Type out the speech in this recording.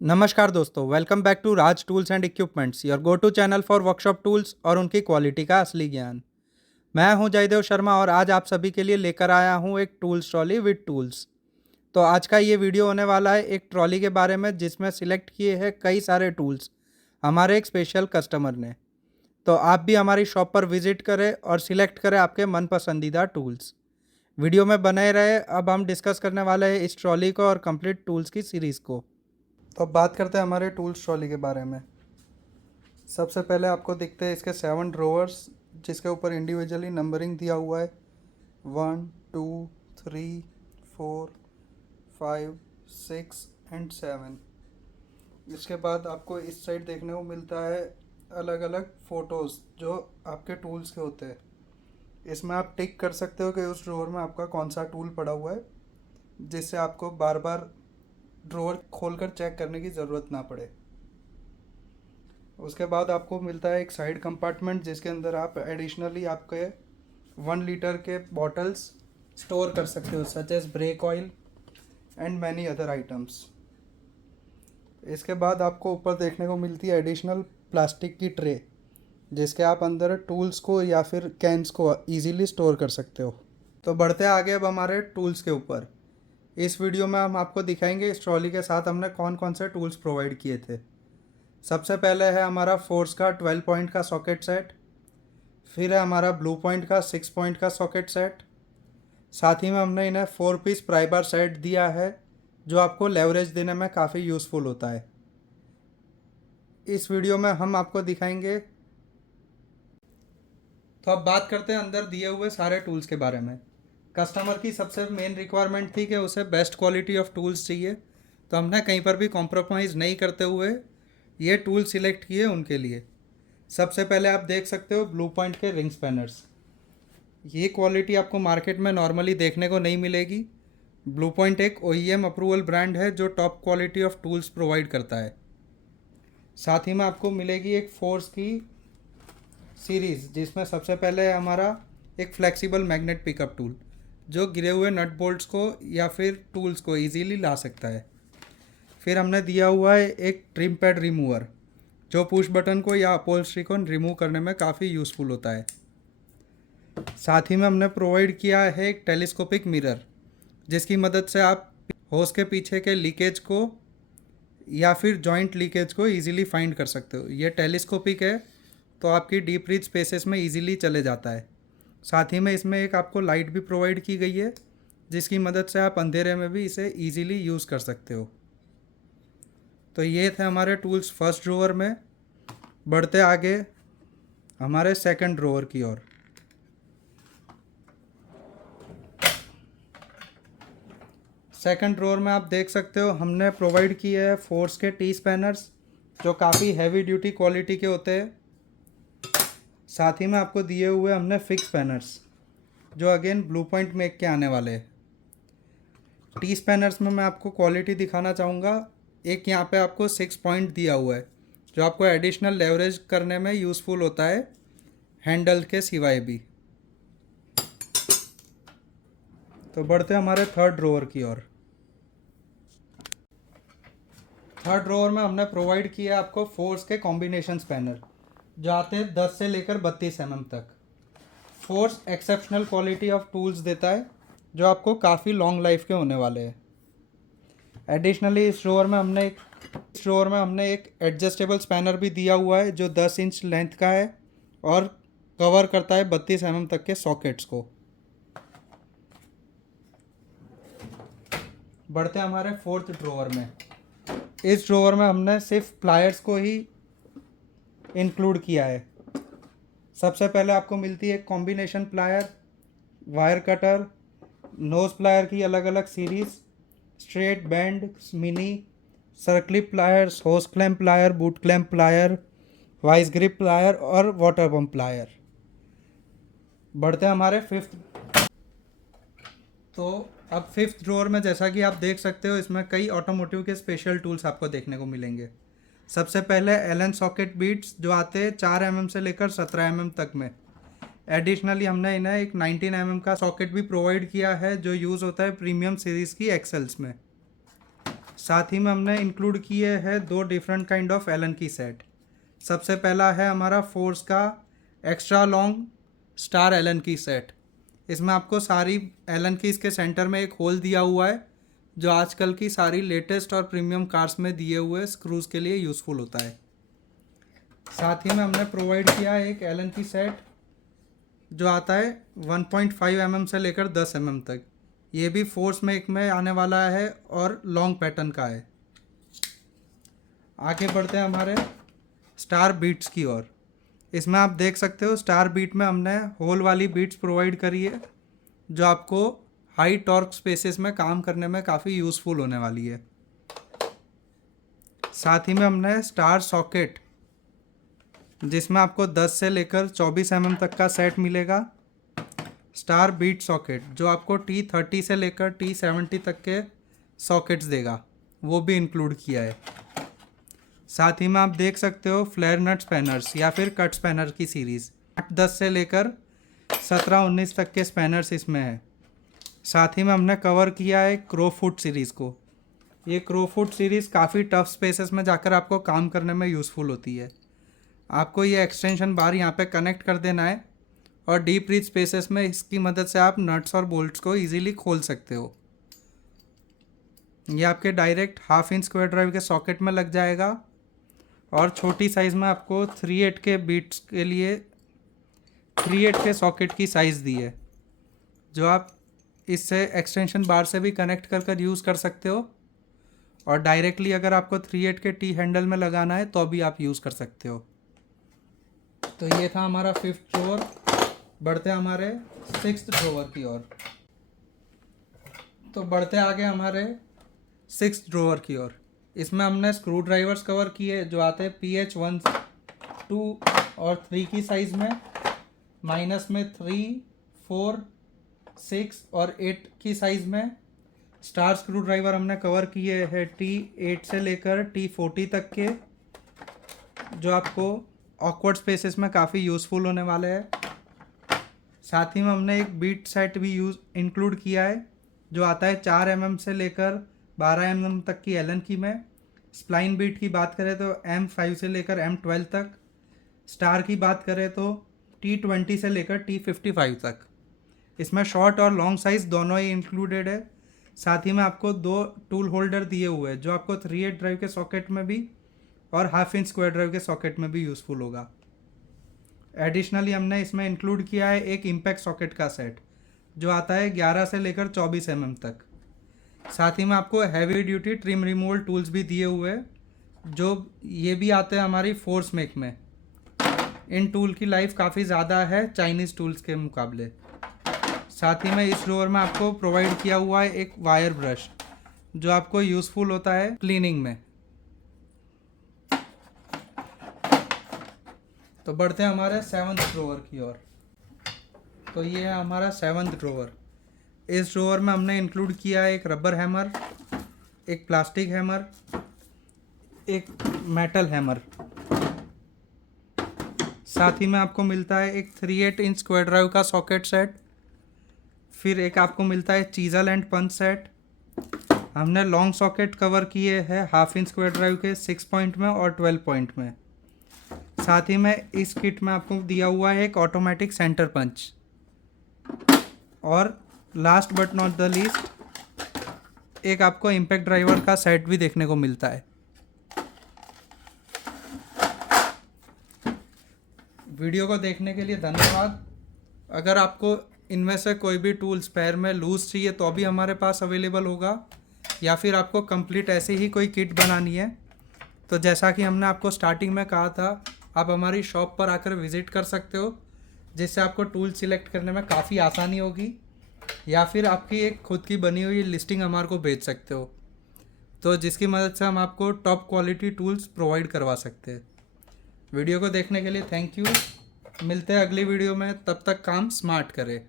नमस्कार दोस्तों, welcome back to Raj tools and equipments, your go to channel for workshop tools और उनकी quality का असली ज्ञान। मैं हूं जयदेव शर्मा और आज आप सभी के लिए लेकर आया हूं एक टूल्स ट्रॉली विद टूल्स। तो आज का ये वीडियो होने वाला है एक ट्रॉली के बारे में जिसमें सिलेक्ट किए हैं कई सारे टूल्स हमारे एक स्पेशल कस्टमर ने। तो आप भी हमारी शॉप पर विजिट करें और सिलेक्ट करें आपके मन पसंदीदा टूल्स। वीडियो में बने रहे। अब हम डिस्कस करने वाले हैं इस ट्रॉली को और कंप्लीट टूल्स की सीरीज़ को। तो अब बात करते हैं हमारे टूल्स ट्रॉली के बारे में। सबसे पहले आपको दिखते हैं इसके 7 ड्रोवर्स जिसके ऊपर इंडिविजुअली नंबरिंग दिया हुआ है 1 2 3 4 5 6 एंड 7। इसके बाद आपको इस साइड देखने को मिलता है अलग अलग फ़ोटोज़ जो आपके टूल्स के होते हैं। इसमें आप टिक कर सकते हो कि उस ड्रोवर में आपका कौन सा टूल पड़ा हुआ है, जिससे आपको बार बार ड्रोवर खोलकर चेक करने की ज़रूरत ना पड़े। उसके बाद आपको मिलता है एक साइड कंपार्टमेंट जिसके अंदर आप एडिशनली आपके 1 लीटर के बॉटल्स स्टोर कर सकते हो, such as brake oil and many other items. इसके बाद आपको ऊपर देखने को मिलती है एडिशनल प्लास्टिक की ट्रे जिसके आप अंदर टूल्स को या फिर कैंस को इजीली स्टोर कर सकते हो। तो बढ़ते आगे अब हमारे टूल्स के ऊपर। इस वीडियो में हम आपको दिखाएंगे इस ट्रॉली के साथ हमने कौन कौन से टूल्स प्रोवाइड किए थे। सबसे पहले है हमारा फोर्स का 12 पॉइंट का सॉकेट सेट। फिर है हमारा ब्लू पॉइंट का 6 पॉइंट का सॉकेट सेट। साथ ही में हमने इन्हें 4 पीस प्राई बार सेट दिया है जो आपको लेवरेज देने में काफ़ी यूज़फुल होता है। इस वीडियो में हम आपको दिखाएंगे। तो अब बात करते हैं अंदर दिए हुए सारे टूल्स के बारे में। कस्टमर की सबसे मेन रिक्वायरमेंट थी कि उसे बेस्ट क्वालिटी ऑफ टूल्स चाहिए, तो हमने कहीं पर भी कॉम्प्रोमाइज़ नहीं करते हुए ये टूल सिलेक्ट किए उनके लिए। सबसे पहले आप देख सकते हो ब्लू पॉइंट के रिंग स्पैनर्स। ये क्वालिटी आपको मार्केट में नॉर्मली देखने को नहीं मिलेगी। ब्लू पॉइंट एक OEM अप्रूवल ब्रांड है जो top quality of tools provide करता है। साथ ही में आपको मिलेगी एक फोर्स की सीरीज़ जिसमें सबसे पहले है हमारा एक फ्लेक्सिबल मैग्नेट पिकअप टूल जो गिरे हुए नट बोल्ट्स को या फिर टूल्स को इजीली ला सकता है। फिर हमने दिया हुआ है एक ट्रिम पैड रिमूवर जो पुश बटन को या अपहोल्स्ट्री को रिमूव करने में काफ़ी यूज़फुल होता है। साथ ही में हमने प्रोवाइड किया है एक टेलीस्कोपिक मिरर जिसकी मदद से आप होस के पीछे के लीकेज को या फिर जॉइंट लीकेज को इजीली फाइंड कर सकते हो। ये टेलीस्कोपिक है तो आपकी डीप रीच स्पेसेस में इजीली चले जाता है। साथ ही में इसमें एक आपको लाइट भी प्रोवाइड की गई है जिसकी मदद से आप अंधेरे में भी इसे इजीली यूज़ कर सकते हो। तो ये थे हमारे टूल्स फर्स्ट ड्रॉवर में। बढ़ते आगे हमारे सेकंड ड्रॉवर की ओर। सेकंड ड्रॉवर में आप देख सकते हो हमने प्रोवाइड किए है फोर्स के टी स्पैनर्स जो काफ़ी हैवी ड्यूटी क्वालिटी के होते हैं। साथ ही में आपको दिए हुए हमने फिक्स स्पैनर्स जो अगेन ब्लू पॉइंट मेक के आने वाले हैं। टी स्पैनर्स में मैं आपको क्वालिटी दिखाना चाहूँगा। एक यहाँ पे आपको 6 पॉइंट दिया हुआ है जो आपको एडिशनल लेवरेज करने में यूज़फुल होता है हैंडल के सिवाय भी। तो बढ़ते हमारे थर्ड ड्रॉवर की ओर। थर्ड ड्रॉवर में हमने प्रोवाइड किया आपको फोर्स के कॉम्बिनेशन स्पैनर जो आते हैं 10 से लेकर 32 mm तक। Force exceptional quality of tools देता है जो आपको काफ़ी लॉन्ग लाइफ के होने वाले हैं। एडिशनली इस ड्रॉवर में हमने एक एडजस्टेबल स्पैनर भी दिया हुआ है जो 10 इंच लेंथ का है और कवर करता है 32 mm तक के सॉकेट्स को। बढ़ते हमारे फोर्थ ड्रॉवर में। इस ड्रॉवर में हमने सिर्फ प्लायर्स को ही इंक्लूड किया है। सबसे पहले आपको मिलती है combination plier, wire cutter, nose plier की अलग अलग series, straight bend, mini, circlip pliers, hose clamp plier, boot clamp plier, vice grip plier और वाटर पम्प प्लायर। बढ़ते हैं हमारे फिफ्थ। तो अब फिफ्थ ड्रॉवर में जैसा कि आप देख सकते हो इसमें कई ऑटोमोटिव के स्पेशल टूल्स आपको देखने को मिलेंगे। सबसे पहले एलन सॉकेट बीट्स जो आते हैं 4 mm से लेकर 17 mm तक में। एडिशनली हमने इन्हें एक 19 mm का सॉकेट भी प्रोवाइड किया है जो यूज़ होता है प्रीमियम सीरीज़ की एक्सेल्स में। साथ ही में हमने इंक्लूड किए हैं 2 डिफरेंट काइंड ऑफ एलन की सेट। सबसे पहला है हमारा फोर्स का एक्स्ट्रा लॉन्ग स्टार एलन की सेट। इसमें आपको सारी एलन कीज के सेंटर में एक होल दिया हुआ है, जो आजकल की सारी लेटेस्ट और प्रीमियम कार्स में दिए हुए स्क्रूज़ के लिए यूज़फुल होता है। साथ ही में हमने प्रोवाइड किया है एक एलन की सेट जो आता है 1.5 mm से लेकर 10 mm तक। ये भी फोर्स मेक में आने वाला है और लॉन्ग पैटर्न का है। आगे बढ़ते हैं हमारे स्टार बीट्स की ओर। इसमें आप देख सकते हो स्टार बीट में हमने होल वाली बीट्स प्रोवाइड करी है, जो आपको हाई टॉर्क स्पेसेस में काम करने में काफ़ी यूज़फुल होने वाली है। साथ ही में हमने स्टार सॉकेट, जिसमें आपको 10 से लेकर 24 mm तक का सेट मिलेगा। स्टार बीट सॉकेट जो आपको T30 से लेकर T70 तक के सॉकेट्स देगा, वो भी इंक्लूड किया है। साथ ही में आप देख सकते हो फ्लेयर नट स्पैनर्स या फिर कट स्पैनर की सीरीज़ 8-10 से लेकर 17-19 तक के स्पैनर्स इसमें है। साथ ही में हमने कवर किया है क्रो फुट सीरीज़ को। ये क्रो फुट सीरीज़ काफ़ी टफ स्पेसेस में जाकर आपको काम करने में यूज़फुल होती है। आपको ये एक्सटेंशन बार यहाँ पे कनेक्ट कर देना है और डीप रीच स्पेसेस में इसकी मदद से आप नट्स और बोल्ट्स को ईजीली खोल सकते हो। ये आपके डायरेक्ट 1/2 इंच स्क्वायर ड्राइव के सॉकेट में लग जाएगा और छोटी साइज़ में आपको 3/8 के बीट्स के लिए 3/8 के सॉकेट की साइज़ दी है, जो आप इससे एक्सटेंशन बार से भी कनेक्ट कर यूज़ कर सकते हो और डायरेक्टली अगर आपको 3/8 के टी हैंडल में लगाना है तो भी आप यूज़ कर सकते हो। तो ये था हमारा 5th ड्रॉवर। बढ़ते हमारे 6th ड्रॉवर की ओर। तो बढ़ते आगे हमारे 6th ड्रॉवर की ओर। इसमें हमने स्क्रू ड्राइवर्स कवर किए जो आते हैं PH 1, 2 और 3 की साइज़ में, माइनस में 3, 4, 6 और 8 की साइज़ में। स्टार स्क्रू ड्राइवर हमने कवर किए हैं T8 से लेकर T40 तक के, जो आपको ऑकवर्ड स्पेसेस में काफ़ी यूज़फुल होने वाले हैं। साथ ही में हमने एक बीट सेट भी इंक्लूड किया है जो आता है 4 mm से लेकर 12 mm तक की एलन की में। स्प्लाइन बीट की बात करें तो M5 से लेकर M12 तक। स्टार की बात करें तो T20 से लेकर T55 तक। इसमें शॉर्ट और लॉन्ग साइज़ दोनों ही इंक्लूडेड है। साथ ही में आपको 2 टूल होल्डर दिए हुए हैं जो आपको 3/8 ड्राइव के सॉकेट में भी और 1/2 इंच स्क्वायर ड्राइव के सॉकेट में भी यूज़फुल होगा। एडिशनली हमने इसमें इंक्लूड किया है एक इम्पैक्ट सॉकेट का सेट जो आता है 11 से लेकर 24 mm तक। साथ ही में आपको heavy duty trim removal tools भी दिए हुए हैं, जो ये भी आते हैं हमारी फोर्स मेक में। इन टूल की लाइफ काफ़ी ज़्यादा है चाइनीज़ टूल्स के मुकाबले। साथ ही में इस ड्रॉवर में आपको प्रोवाइड किया हुआ है एक वायर ब्रश जो आपको यूज़फुल होता है क्लीनिंग में। तो बढ़ते हैं हमारे 7th ड्रॉवर की ओर। तो ये है हमारा 7th ड्रॉवर। इस ड्रॉवर में हमने इंक्लूड किया है एक रबर हैमर, एक प्लास्टिक हैमर, एक मेटल हैमर। साथ ही में आपको मिलता है एक 3/8 इंच स्क्वायर ड्राइव का सॉकेट सेट। फिर एक आपको मिलता है चीजल एंड पंच सेट। हमने लॉन्ग सॉकेट कवर किए हैं 1/2 इंच स्क्वायर ड्राइव के 6 पॉइंट में और 12 पॉइंट में। साथ ही में इस किट में आपको दिया हुआ है एक ऑटोमेटिक सेंटर पंच। और last but not the least एक आपको इम्पैक्ट ड्राइवर का सेट भी देखने को मिलता है। वीडियो को देखने के लिए धन्यवाद। अगर आपको इनमें से कोई भी टूल स्पेयर में लूज़ चाहिए तो भी हमारे पास अवेलेबल होगा, या फिर आपको कंप्लीट ऐसे ही कोई किट बनानी है तो जैसा कि हमने आपको स्टार्टिंग में कहा था, आप हमारी शॉप पर आकर विज़िट कर सकते हो, जिससे आपको टूल सिलेक्ट करने में काफ़ी आसानी होगी, या फिर आपकी एक खुद की बनी हुई लिस्टिंग हमारे को भेज सकते हो, तो जिसकी मदद से हम आपको टॉप क्वालिटी टूल्स प्रोवाइड करवा सकते हैं। वीडियो को देखने के लिए थैंक यू। मिलते हैं अगली वीडियो में, तब तक काम स्मार्ट करें।